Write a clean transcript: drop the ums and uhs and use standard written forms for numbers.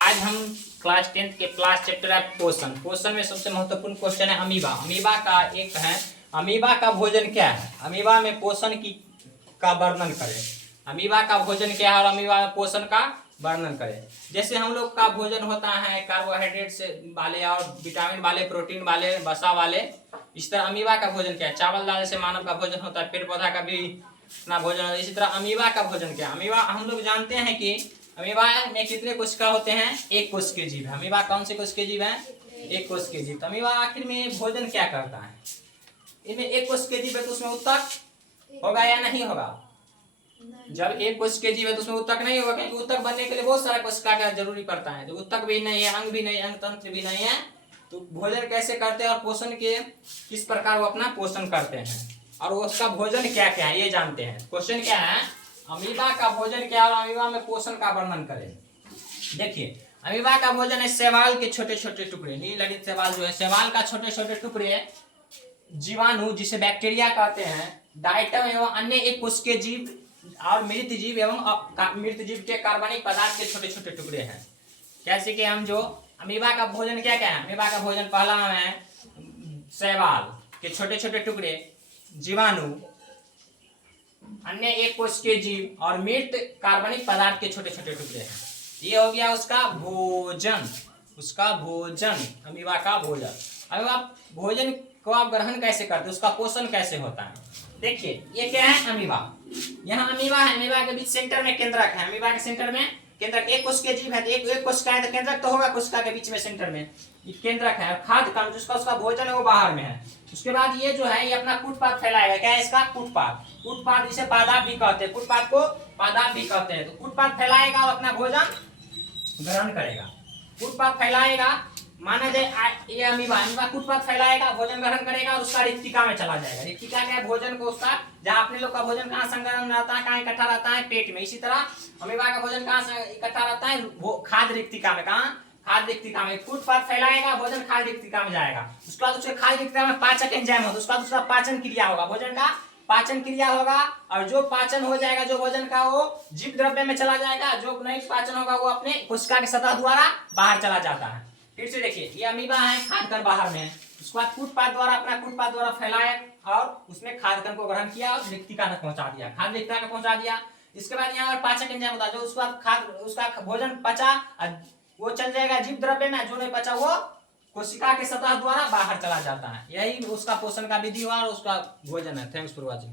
आज हम class 10th के क्लास चैप्टर है पोषण। पोषण में सबसे महत्वपूर्ण क्वेश्चन है अमीबा। अमीबा का एक है, अमीबा का भोजन क्या है। अमीबा में पोषण की का वर्णन करें। अमीबा का भोजन क्या है और अमीबा में पोषण का वर्णन करें। जैसे हम लोग का भोजन होता है कार्बोहाइड्रेट से वाले और विटामिन वाले, प्रोटीन वाले, वसा वाले। इस तरह अमीबा का भोजन क्या है। चावल दाल से मानव का भोजन होता है, पेड़ पौधा का भी अपना भोजन होता है। इसी तरह अमीबा का भोजन क्या है। अमीबा हम लोग जानते हैं कि अमीबा में कितने कोशिका होते हैं, एक कोश के जीव है। अमीबा कौन से कोश के जीव है, एक कोश के जीव। तो अमीबा आखिर में भोजन क्या करता है। इनमें एक कोश के जीव है तो उसमें उत्तक होगा या नहीं होगा। जब एक कोश के जीव है तो उसमें उत्तक नहीं होगा, क्योंकि उत्तक बनने के लिए बहुत सारा कोशिका का जरूरी पड़ता है। तो उत्तक भी नहीं है, अंग भी नहीं है, अंग तंत्र भी नहीं है, तो भोजन कैसे करते हैं और पोषण के किस प्रकार वो अपना पोषण करते हैं और उसका भोजन क्या क्या है ये जानते हैं। क्वेश्चन क्या है, अमीबा का भोजन क्या और अमीबा में पोषण का वर्णन करें। देखिए अमीबा का भोजन है शैवाल के छोटे छोटे टुकड़े। नीलहरित शैवाल जो है, शैवाल का छोटे छोटे टुकड़े, जीवाणु जिसे बैक्टीरिया कहते हैं, डाइटम एवं अन्य एक कोश के जीव और मृत जीव एवं मृत जीव के कार्बनिक पदार्थ के छोटे छोटे टुकड़े हैं। कैसे कि हम जो अमीबा का भोजन क्या क्या है। अमीबा का भोजन पहला है शैवाल के छोटे छोटे टुकड़े, जीवाणु, अन्य एक कोश के जीव और मृत कार्बनिक पदार्थ के छोटे छोटे टुकड़े हैं। ये हो गया उसका भोजन, उसका भोजन, अमीबा का भोजन। अब आप भोजन को आप ग्रहण कैसे करते हैं, उसका पोषण कैसे होता है। देखिए ये क्या है, अमीबा। यहाँ अमीबा है, अमीबा के बीच सेंटर में केंद्रक है। अमीबा के सेंटर में केंद्रक, एक कोश के जीव है तो एक कोशिका है तो केंद्रक तो होगा कोशिका के बीच में, सेंटर में केंद्रक है। खाद्य कण जिसका उसका भोजन है वो बाहर में है। उसके बाद ये जो है ये अपना कूटपाद फैलाएगा। क्या है इसका, कूटपाद। कूटपाद जिसे पादाप भी कहते हैं, कूटपाद को पादाप भी कहते हैं। तो कूटपाद फैलाएगा और अपना भोजन ग्रहण करेगा। कूटपाद फैलाएगा, माना जाए ये अमीबा कूटपाद फैलाएगा, भोजन ग्रहण करेगा और उसका रिक्तिका में चला जाएगा। रिक्तिका क्या है, भोजन को उसका, जहाँ अपने लोग का भोजन कहाँ संग्रहण रहता है, कहाँ इकट्ठा रहता है, पेट में। इसी तरह अमीबा का भोजन कहाँ इकट्ठा रहता है, खाद्य रिक्तिका में। कहाँ, खाद्य रिक्तिका में। कूटपाद फैलाएगा, भोजन खाद्य रिक्तिका में जाएगा। उसके बाद उसके खाद्य रिक्तिका में पाचक एंजाइम होता है, उसका दूसरा पाचन क्रिया होगा, भोजन का पाचन क्रिया होगा। और जो पाचन हो जाएगा जो भोजन का, वो जीव द्रव्य में चला जाएगा। जो नहीं पाचन होगा वो अपने कोशिका के सतह द्वारा बाहर चला जाता है। फिर से देखिए ये अमीबा है, खाद्य कण बाहर में है। उसके बाद कूटपाद द्वारा अपना कूटपाद द्वारा फैलाया और उसमें खाद्य कण को ग्रहण किया और रिक्तिका तक पहुंचा दिया, खाद्य रिक्तिका तक पहुंचा दिया। इसके बाद यहाँ पर पाचक एंजाइम होता है, जो उसके बाद खाद्य उसका भोजन पचा वो चल जाएगा जीव द्रव्य में, जो नहीं पचा वो कोशिका के सतह द्वारा बाहर चला जाता है। यही उसका पोषण का विधि हुआ और उसका भोजन है। Thanks for watching.